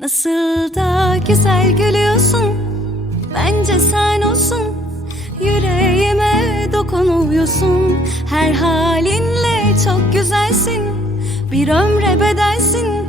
Nasıl da güzel gülüyorsun. Bence sen olsun. Yüreğime dokunuyorsun. Her halinle çok güzelsin. Bir ömre bedelsin.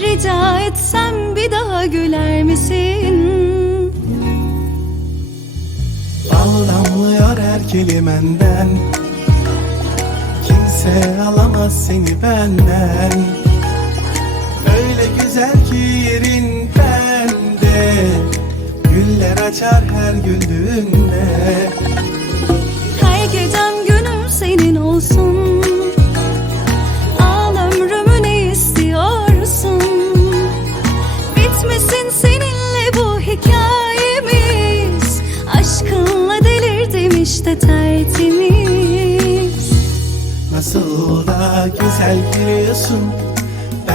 Rica etsem bir daha güler misin? Bal damlıyor her kelimenden. Kimse alamaz seni benden güzel ki yerin bende Güller açar her güldüğünde. Her gecem günüm senin olsun. Al ömrümü ne istiyorsun? Bitmesin seninle bu hikayemiz. Aşkınla delirdim işte tertemiz. Nasıl da güzel gülüyorsun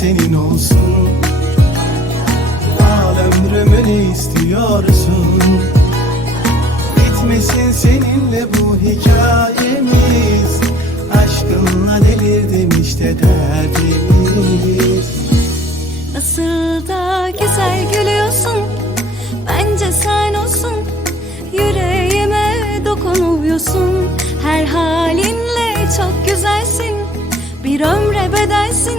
Senin olsun. Al ömrümü ne istiyorsun? Bitmesin seninle bu hikayemiz. Aşkınla delirdim işte derdimiz. Nasıl da güzel gülüyorsun Bence sen olsun. Yüreğime dokunuyorsun Her halinle çok güzelsin. Bir ömre bedelsin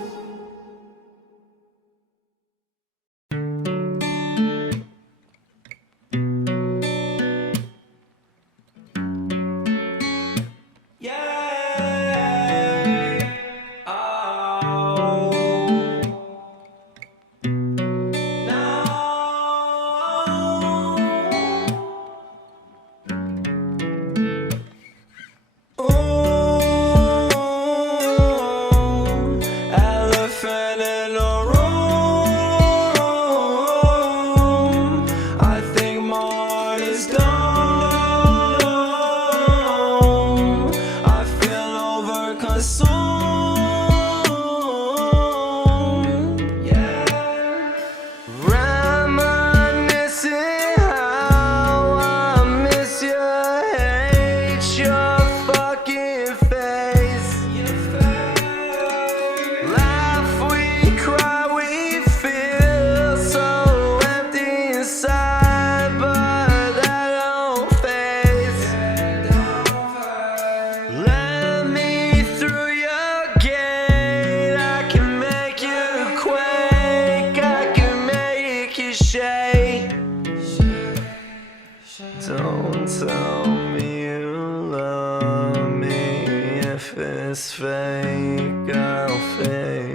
life is fake, I'll fake.